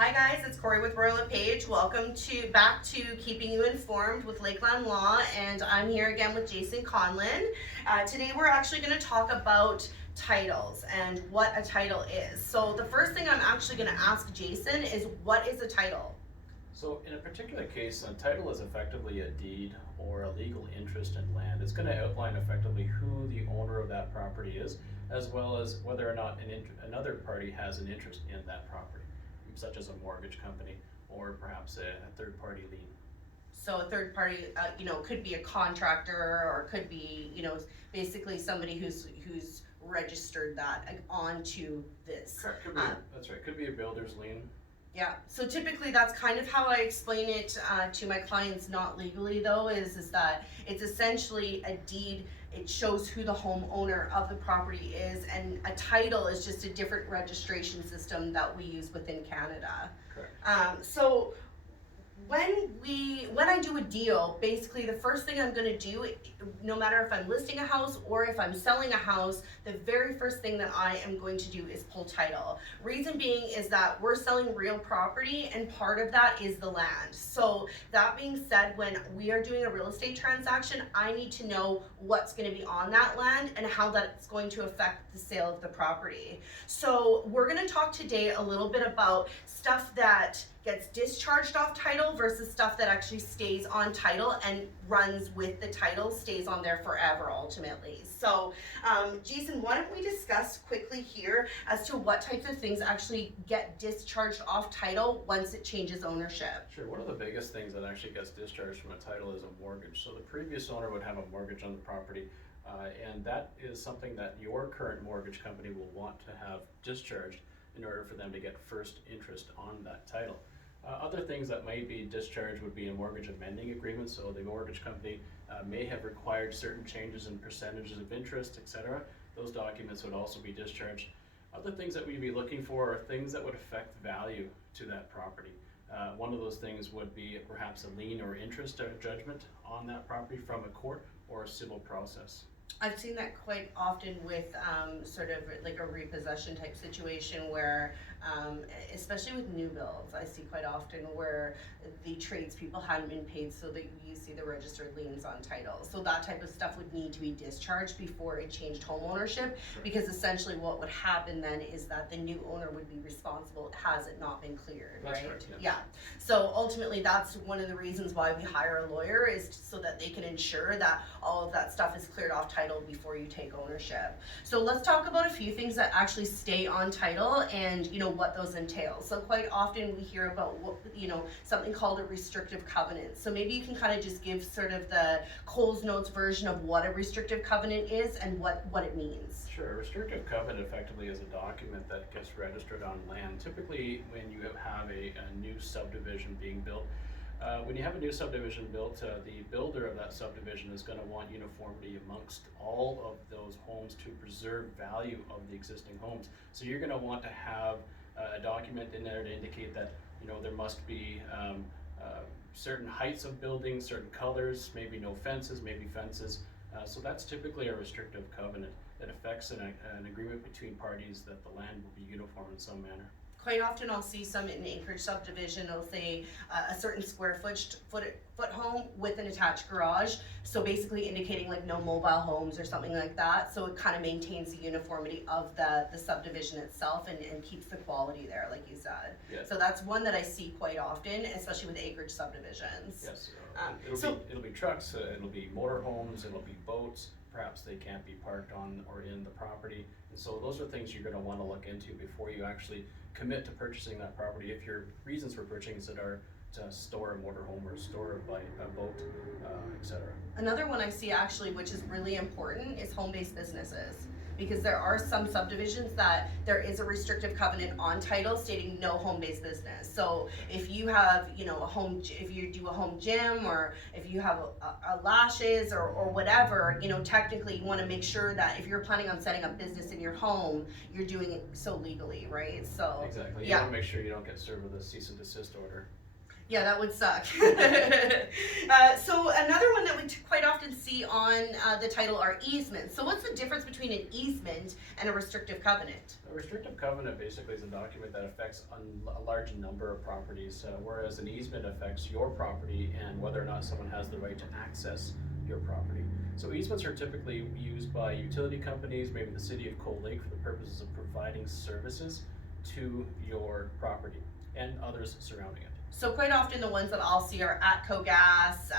Hi guys, it's Corey with Royal LePage. Welcome back to Keeping You Informed with Lakeland Law, and I'm here again with Jason Conlin. Today we're actually going to talk about titles and what a title is. So the first thing I'm actually going to ask Jason is, what is a title? So in a particular case, a title is effectively a deed or a legal interest in land. It's going to outline effectively who the owner of that property is, as well as whether or not another party has an interest in that property, such as a mortgage company or perhaps a third-party lien. So a third party, could be a contractor or could be, basically somebody who's registered that onto this. Correct. That's right. Could be a builder's lien. Yeah, so typically that's kind of how I explain it to my clients, not legally though, is that it's essentially a deed. It shows who the homeowner of the property is, and a title is just a different registration system that we use within Canada. Correct. So when I do a deal, basically the first thing I'm going to do, no matter if I'm listing a house or if I'm selling a house, the very first thing that I am going to do is pull title. Reason being is that we're selling real property, and part of that is the land. So that being said, when we are doing a real estate transaction, I need to know what's going to be on that land and how that's going to affect the sale of the property. So we're going to talk today a little bit about stuff that gets discharged off title versus stuff that actually stays on title and runs with the title, stays on there forever ultimately. So Jason, why don't we discuss quickly here as to what types of things actually get discharged off title once it changes ownership? Sure. One of the biggest things that actually gets discharged from a title is a mortgage. So the previous owner would have a mortgage on the property, and that is something that your current mortgage company will want to have discharged in order for them to get first interest on that title. Other things that might be discharged would be a mortgage amending agreement, so the mortgage company may have required certain changes in percentages of interest, etc. Those documents would also be discharged. Other things that we'd be looking for are things that would affect value to that property. One of those things would be perhaps a lien or interest judgment on that property from a court or a civil process. I've seen that quite often with sort of like a repossession type situation where, especially with new builds, I see quite often where the tradespeople hadn't been paid, so that you see the registered liens on title. So that type of stuff would need to be discharged before it changed home ownership, because essentially what would happen then is that the new owner would be responsible has it not been cleared, That's right? correct, yes. Yeah. So ultimately that's one of the reasons why we hire a lawyer, is so that they can ensure that all of that stuff is cleared off title before you take ownership. So let's talk about a few things that actually stay on title and what those entail. So quite often we hear about something called a restrictive covenant. So maybe you can kind of just give sort of the Coles Notes version of what a restrictive covenant is and what it means. Sure. A restrictive covenant effectively is a document that gets registered on land. Typically when you have a new subdivision being built, when you have a new subdivision built, the builder of that subdivision is going to want uniformity amongst all of those homes to preserve value of the existing homes. So you're going to want to have a document in there to indicate that there must be certain heights of buildings, certain colors, maybe no fences, maybe fences. So that's typically a restrictive covenant that affects an agreement between parties that the land will be uniform in some manner. Quite often I'll see some in acreage subdivision, it'll say a certain square foot home with an attached garage, so basically indicating like no mobile homes or something like that, so it kind of maintains the uniformity of the subdivision itself and keeps the quality there, like you said. Yeah. So that's one that I see quite often, especially with acreage subdivisions. Yes, it'll be trucks, it'll be motorhomes, it'll be boats. Perhaps they can't be parked on or in the property, and so those are things you're going to want to look into before you actually commit to purchasing that property. If your reasons for purchasing it are to store a motorhome or store a boat, etc. Another one I see actually, which is really important, is home-based businesses. Because there are some subdivisions that there is a restrictive covenant on title stating no home-based business. So if you have, if you do a home gym, or if you have a lashes or whatever, technically you want to make sure that if you're planning on setting up business in your home, you're doing it so legally, right? So exactly. You yeah. want to make sure you don't get served with a cease and desist order. Yeah, that would suck. So another one that we quite often see on the title are easements. So what's the difference between an easement and a restrictive covenant? A restrictive covenant basically is a document that affects a large number of properties, whereas an easement affects your property and whether or not someone has the right to access your property. So easements are typically used by utility companies, maybe the city of Cold Lake, for the purposes of providing services to your property and others surrounding it. So quite often the ones that I'll see are Atco Gas,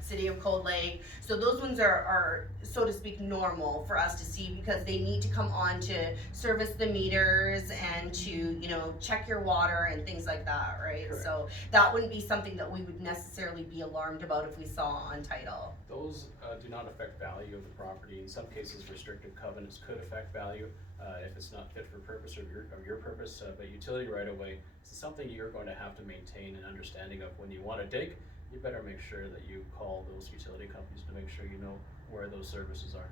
City of Cold Lake. So those ones are, so to speak, normal for us to see because they need to come on to service the meters and to, you know, check your water and things like that, right? Correct. So that wouldn't be something that we would necessarily be alarmed about if we saw on title. Those do not affect value of the property. In some cases, restrictive covenants could affect value if it's not fit for purpose or your purpose, but utility right of way is something you're going to have to maintain an understanding of. When you want to dig, you better make sure that you call those utility companies to make sure you know where those services are.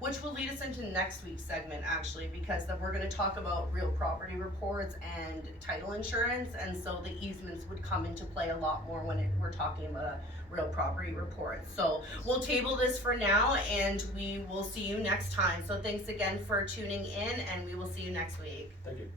Which will lead us into next week's segment, actually, because then we're going to talk about real property reports and title insurance, and so the easements would come into play a lot more when we're talking about a real property report. So we'll table this for now, and we will see you next time. So thanks again for tuning in, and we will see you next week. Thank you.